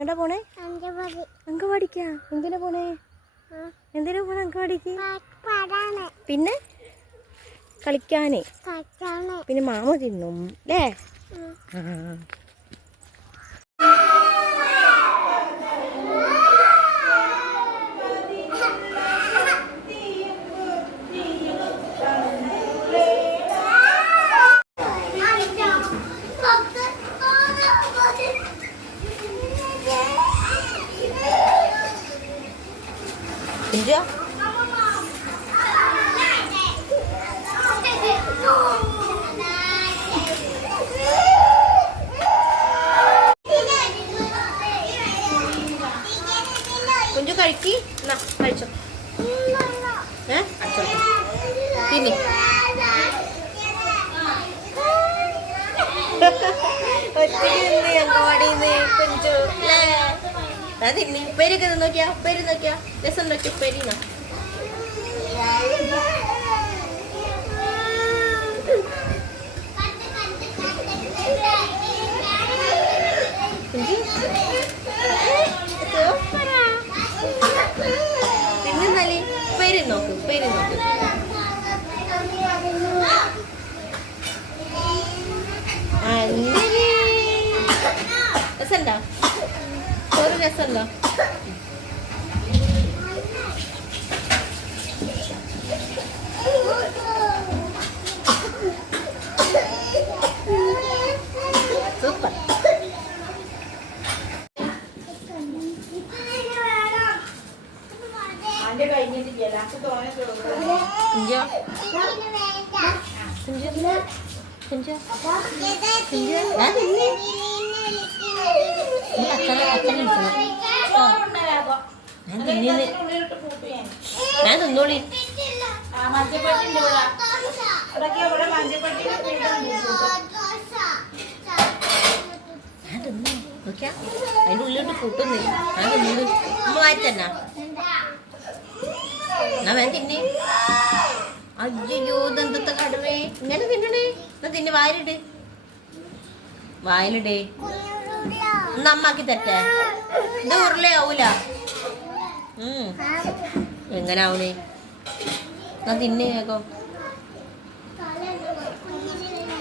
എങ്ങോട്ടാ പോണേ? അങ്കവാടിക്കാ? എന്തിനാ പോണേ? എന്തിനാ പോണേ അങ്കവാടിക്ക്? പിന്നെ? കളിക്കാനേ. പിന്നെ മാമ തിന്നും അല്ലേ ഒറ്റയ്ക്ക് നിന്ന് കുഞ്ചു. ഉപ്പേരിയൊക്കെ തിന്ന് നോക്കിയാ ഉപ്പേരി നോക്കിയാ. രസം നോക്കി ഉപ്പേരി എന്നാ കുഞ്ചു? സൂപ്പറാ തിന്നുന്നാലേ ഉപ്പേരി നോക്ക് ഉപ്പേരി നോക്ക്. രസണ്ടോ ചോറ് രസമുണ്ടോ? സൂപ്പർ. ഇഞ്ചോ ഇഞ്ചോ ഇഞ്ചോ ഞാൻ ഞാൻ തിന്നോളി. ഞാൻ തിന്നു. നോക്കിയാ? അതിന്റെ ഉള്ളിലോട്ട് കൂട്ടുന്നു. ഞാൻ തിന്നത് അമ്മ വായിത്തന്നാ എന്നാ വേഗം തിന്നെ. അയ്യോ ദന്തത്തെ കടവേ? ഇങ്ങനെ തിന്നണേ. എന്നാ തിന്നെ വായിലിട്. വായിലിടേ. എന്നാ അമ്മാക്കി തരട്ടെ ഇത് ഉരുളേ ആവൂല ഉം. എങ്ങനെ ആവണേ ഞാൻ തിന്നെ കേക്കോ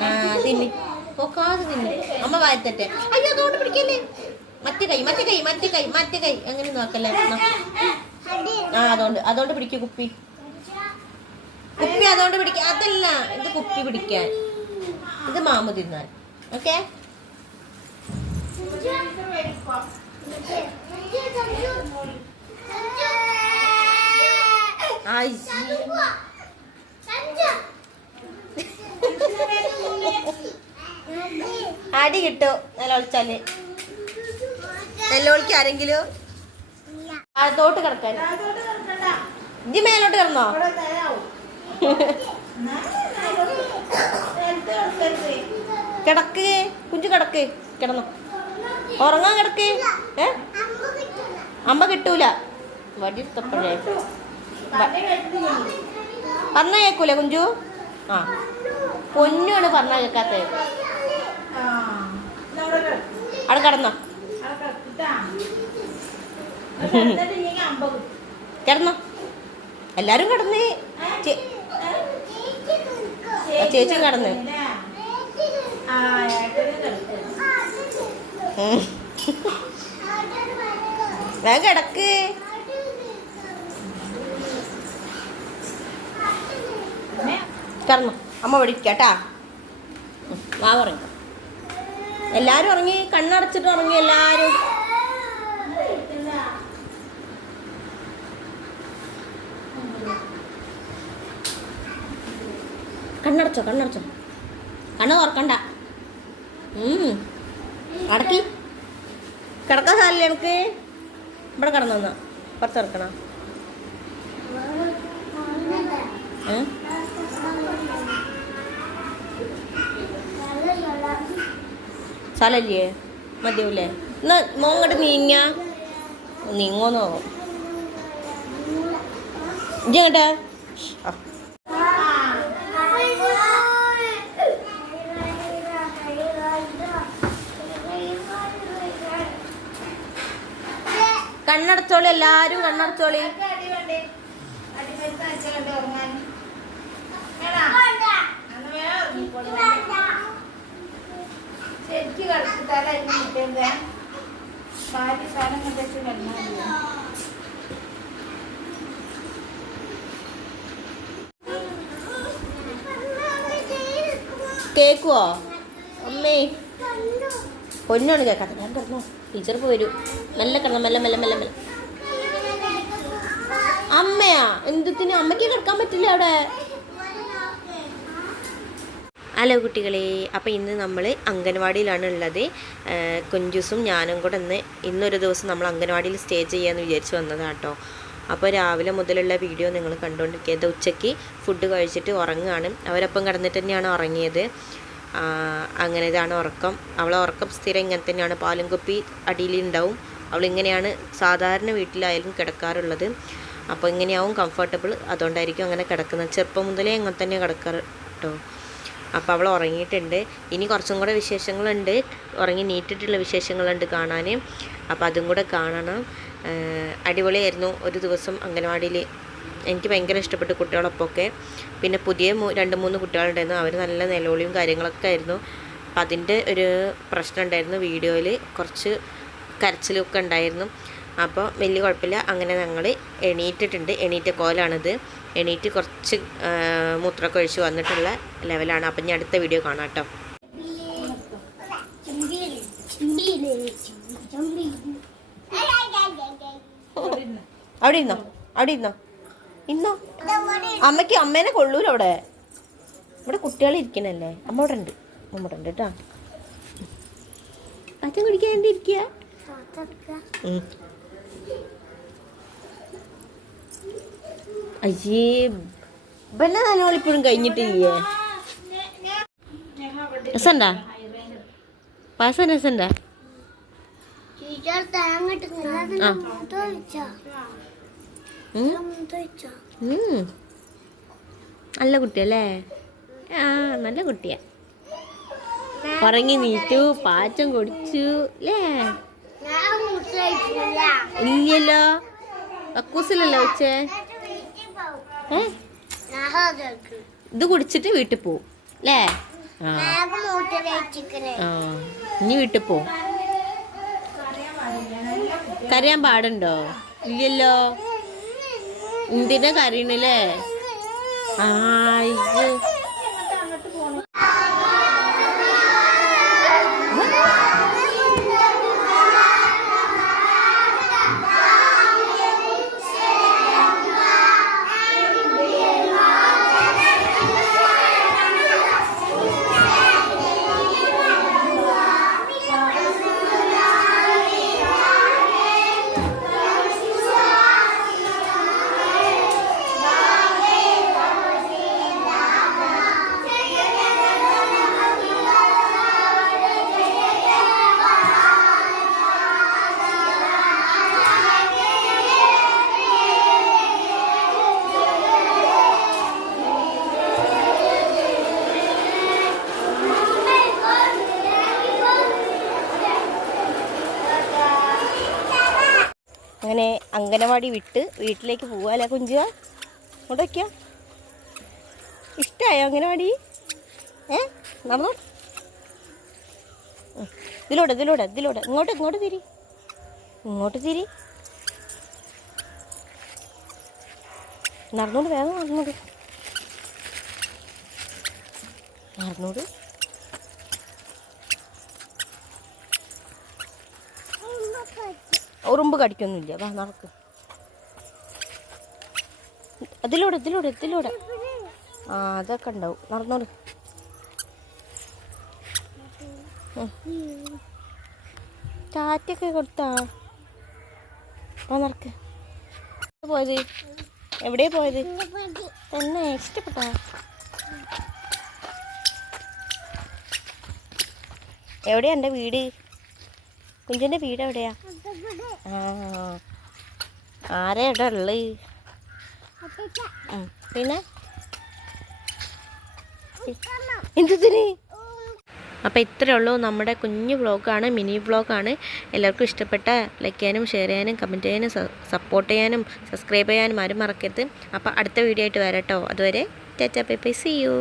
ആ തിന്നി. ഒക്കാതെ തിന്നു. അമ്മ വായത്തട്ടെ അയ്യോ അതുകൊണ്ട് പിടിക്കല്ലേ? മറ്റേ കൈ മറ്റേ കൈ മറ്റേ കൈ മറ്റേ കൈ. അങ്ങനെ നോക്കല്ലേ. ആ അതുകൊണ്ട് അതുകൊണ്ട് പിടിക്കൂ കുപ്പി. കുപ്പി അതുകൊണ്ട് പിടിക്ക അതല്ല ഇത് കുപ്പി പിടിക്കാൻ. ഇത് മാമു തിന്നാൻ. ഓക്കെ? അടി കിട്ടും. നല്ല ഒളിക്ക് ആരെങ്കിലും? താഴത്തോട്ട് കിടക്കാൻ. ഇനി മേലോട്ട് കിടന്നോ? കിടക്ക്. കുഞ്ചു കിടക്ക്. കിടന്നോ. ഉറങ്ങാൻ കിടക്ക്. ഏ? അമ്മ കിട്ടൂല. വടി തപ്പഴേ പറഞ്ഞ കേക്കൂല കുഞ്ചു? ആ. പൊന്നുമാണ് പറഞ്ഞ കേക്കാത്തത് അവിടെ കിടന്നോ. കിടന്നോ. എല്ലാരും കിടന്ന്. ചേച്ചിയും കിടന്ന്. വേഗം കിടക്ക്. കിടന്നു. അമ്മ വിളിക്കട്ടാ വാ പറഞ്ഞു. എല്ലാരും ഉറങ്ങി കണ്ണടച്ചിട്ട് ഉറങ്ങി എല്ലാരും. കണ്ണടച്ചോ കണ്ണടച്ചോ. കണ്ണ് തുറക്കണ്ട. അടക്കി കിടക്കാൻ സാരില്ല എനിക്ക്? ഇവിടെ കിടന്നു കുറച്ച് ഇറക്കണം ഏ? സ്ഥലല്ലേ മതിയാവൂലേ? എന്നാ മോങ്ങോട്ട് നീങ്ങ. നീങ്ങോന്നോ ഇജ്ജ് അങ്ങോട്ട് ആ. കണ്ണടച്ചോളി എല്ലാരും കണ്ണടച്ചോളി. ശരിക്ക് സാധനം കൊണ്ടുവച്ച് കേക്കുവോ അമ്മേ. പൊന്നാണ് കേക്കാത്ത. ഞാൻ പറഞ്ഞോ ടീച്ചർ വരൂ. മെല്ലെ കിടന്നു മെല്ലെ മെല്ലെ മെല്ലെ മെല്ലെ. അമ്മയാ എന്തിന് അമ്മയ്ക്ക് കിടക്കാൻ പറ്റില്ല അവിടെ. ഹലോ കുട്ടികളെ അപ്പോൾ ഇന്ന് നമ്മൾ അംഗൻവാടിയിലാണ് ഉള്ളത്. കുഞ്ചുസും ഞാനും കൂടെ ഇന്ന് ഇന്നൊരു ദിവസം നമ്മൾ അംഗൻവാടിയിൽ സ്റ്റേ ചെയ്യാമെന്ന് വിചാരിച്ച് വന്നതാണ് കേട്ടോ അപ്പോൾ രാവിലെ മുതലുള്ള വീഡിയോ നിങ്ങൾ കണ്ടുകൊണ്ടിരിക്കുന്നത് ഉച്ചയ്ക്ക് ഫുഡ് കഴിച്ചിട്ട് ഉറങ്ങുകയാണ്. അവരൊപ്പം കിടന്നിട്ട് തന്നെയാണ് ഉറങ്ങിയത്. അങ്ങനെ ഇതാണ് ഉറക്കം. അവളെ ഉറക്കം സ്ഥിരം ഇങ്ങനെ തന്നെയാണ്. പാലും കുപ്പി അവൾ ഇങ്ങനെയാണ് സാധാരണ വീട്ടിലായാലും കിടക്കാറുള്ളത്. അപ്പോൾ ഇങ്ങനെയാവും കംഫർട്ടബിൾ അതുകൊണ്ടായിരിക്കും അങ്ങനെ കിടക്കുന്നത്. ചെറുപ്പം മുതലേ അങ്ങനെ തന്നെ കിടക്കാറ് കേട്ടോ അപ്പോൾ അവൾ ഉറങ്ങിയിട്ടുണ്ട്. ഇനി കുറച്ചും കൂടെ വിശേഷങ്ങളുണ്ട്. ഉറങ്ങി നീട്ടിട്ടുള്ള വിശേഷങ്ങളുണ്ട് കാണാൻ അപ്പോൾ അതും കൂടെ കാണണം. അടിപൊളിയായിരുന്നു. ഒരു ദിവസം അംഗനവാടിയിൽ എനിക്ക് ഭയങ്കര ഇഷ്ടപ്പെട്ടു കുട്ടികളൊപ്പമൊക്കെ പിന്നെ പുതിയ രണ്ട് മൂന്ന് കുട്ടികളുണ്ടായിരുന്നു. അവർ നല്ല നിലവിളിയും കാര്യങ്ങളൊക്കെ ആയിരുന്നു. അപ്പം അതിന്റെ ഒരു പ്രശ്നം ഉണ്ടായിരുന്നു വീഡിയോയിൽ കുറച്ച് കരച്ചിലൊക്കെ ഉണ്ടായിരുന്നു. അപ്പോൾ വലിയ കുഴപ്പമില്ല. അങ്ങനെ ഞങ്ങൾ എണീറ്റിട്ടുണ്ട്. എണീറ്റ കോലാണിത്. എണീറ്റ് കുറച്ച് മൂത്രമൊക്കെ ഒഴിച്ച് വന്നിട്ടുള്ള ലെവലാണ്. അപ്പം ഞാൻ അടുത്ത വീഡിയോ കാണാം കേട്ടോ. അവിടെ ഇരുന്നോ? അവിടെ ഇരുന്നോ? ഇന്നോ? അമ്മയ്ക്ക് അമ്മേനെ കൊള്ളൂല അവിടെ? ഇവിടെ കുട്ടികൾ ഇരിക്കണല്ലേ? അമ്മ ഇവിടെ ഉണ്ട്. അമ്മ ഇവിടെ ഉണ്ട് കേട്ടോ. അച്ഛൻ കുടിക്കാൻ വേണ്ടി ഇരിക്കുക. അയ്യേ ഇവന്നെ നല്ലോളിപ്പോഴും കഴിഞ്ഞിട്ടില്ലേ? രസണ്ടാ പായസം രസണ്ടാ ആ. നല്ല കുട്ടിയല്ലേ? ആ നല്ല കുട്ടിയാ. ഉറങ്ങി നീറ്റു പാച്ചം കൊടിച്ചു അല്ലേ ഇല്ലല്ലോ. കക്കൂസിലല്ലോ വെച്ചേ? ഏ? ഇത് കുടിച്ചിട്ട് വീട്ടിൽ പോവും അല്ലേ ഇനി വീട്ടിൽ പോവും. കരയാൻ പാടുണ്ടോ? ഇല്ലല്ലോ. എന്തിനാ കരയണല്ലേ? ആ അംഗനവാടി വിട്ട് വീട്ടിലേക്ക് പോവാല്ലേ കുഞ്ച? ഇങ്ങോട്ട് വയ്ക്ക. ഇഷ്ടമായോ അംഗനവാടി? ഏ? നടന്നോ. ഇതിലൂടെ ഇതിലൂടെ ഇതിലൂടെ. ഇങ്ങോട്ട് ഇങ്ങോട്ട് തിരി. ഇങ്ങോട്ട് തിരി. നടന്നോട് വേഗം നടന്നോട്. നടന്നോട്. ഉറുമ്പ് കടിക്കൊന്നുമില്ല. വാ നടക്ക്. അതിലൂടെ ഇതിലൂടെ ഇതിലൂടെ. ആ അതൊക്കെ ഉണ്ടാവും. നടന്നോട് കാറ്റൊക്കെ കൊടുത്താ? നടക്ക്. പോയത്? എവിടെയാ പോയത്? തന്നെ ഇഷ്ടപ്പെട്ടോ? എവിടെയാ എന്റെ വീട്? കുഞ്ചിന്റെ വീട് എവിടെയാ? ആരാ ഇവിടെ ഉള്ളത്. പിന്നെ? എന്തിന് അപ്പോൾ ഇത്രയേ ഉള്ളൂ നമ്മുടെ കുഞ്ഞു വ്ളോഗാണ് മിനി വ്ളോഗാണ്. എല്ലാവർക്കും ഇഷ്ടപ്പെട്ട ലൈക്ക് ചെയ്യാനും ഷെയർ ചെയ്യാനും കമന്റ് ചെയ്യാനും സപ്പോർട്ട് ചെയ്യാനും സബ്സ്ക്രൈബ് ചെയ്യാനും ആരും മറക്കരുത്. അപ്പോൾ അടുത്ത വീഡിയോ ആയിട്ട് വരാം കേട്ടോ അതുവരെ tata bye bye see you